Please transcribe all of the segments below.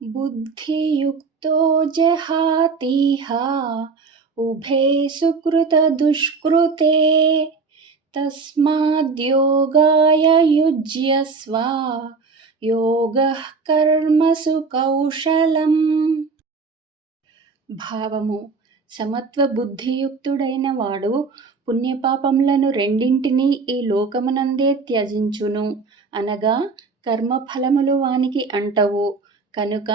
బుద్ధియుక్తో జహాతిహ ఉభే సుకృతదుష్కృతే తస్మాద్యోగాయ యుజ్యస్వ యోగః కర్మసు కౌశలం. భావము: సమత్వ బుద్ధియుక్తుడైన వాడు పుణ్యపాపములను రెండింటినీ ఈ లోకమునందే త్యజించును, అనగా కర్మఫలములు వానికి అంటవు. కనుక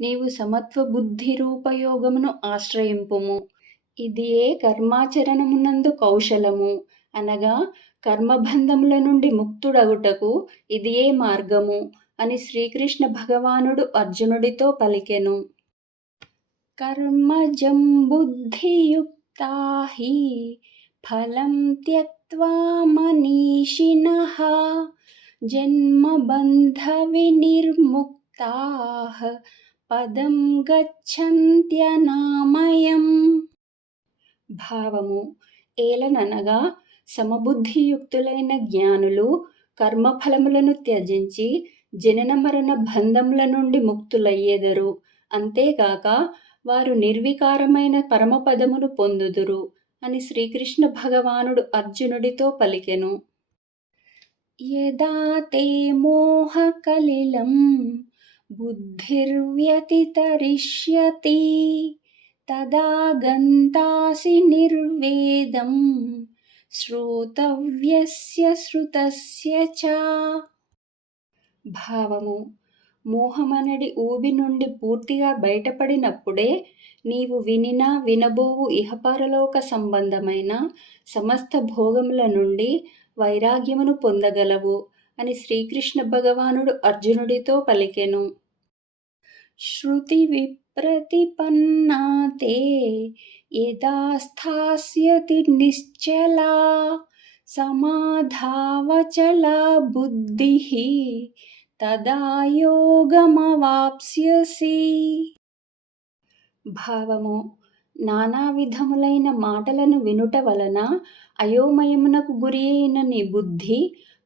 నీవు సమత్వ బుద్ధి రూపయోగమును ఆశ్రయింపుము. ఇదియే కర్మాచరణమునందు కౌశలము, అనగా కర్మబంధముల నుండి ముక్తుడగుటకు ఇదియే మార్గము అని శ్రీకృష్ణ భగవానుడు అర్జునుడితో పలికెను. కర్మజం బుద్ధియుక్తా హి ఫలం త్యక్త్వా మనీషిణః జన్మబంధ వినిర్ముక్తాః పదం గచ్చన్త్యనామయం. భావము: ఏలననగా సమబుద్ధియుక్తులైన జ్ఞానులు కర్మఫలములను త్యజించి జనన మరణ బంధముల నుండి ముక్తులయ్యెదరు. అంతేగాక వారు నిర్వికారమైన పరమపదమును పొందుదురు అని శ్రీకృష్ణ భగవానుడు అర్జునుడితో పలికెను. యదా తే మోహకలిలం బుద్ధిర్వ్యతితరిష్యతి తదా గంతాసి నిర్వేదం శ్రోతవ్యస్య శ్రుతస్య చ. భావము: మోహమనడి ఊబి నుండి పూర్తిగా బయటపడినప్పుడే నీవు వినినా వినబోవు ఇహపరలోక సంబంధమైన సమస్త భోగముల నుండి వైరాగ్యమును పొందగలవు అని శ్రీకృష్ణ భగవానుడు అర్జునుడితో పలికెను. శృతి విప్రతిపన్నా తే యదా స్థాస్యతి నిశ్చలా సమాధావచలా బుద్ధిః తదా యోగమవాప్స్యసి. భావము: నానా విధములైన మాటలను వినుట వలన అయోమయమునకు గురి అయిన నీ బుద్ధి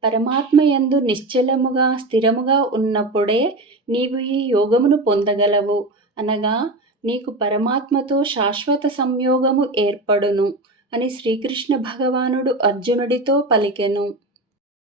పరమాత్మయందు నిశ్చలముగా స్థిరముగా ఉన్నప్పుడే నీవు ఈ యోగమును పొందగలవు, అనగా నీకు పరమాత్మతో శాశ్వత సంయోగము ఏర్పడును అని శ్రీకృష్ణ భగవానుడు అర్జునుడితో పలికెను.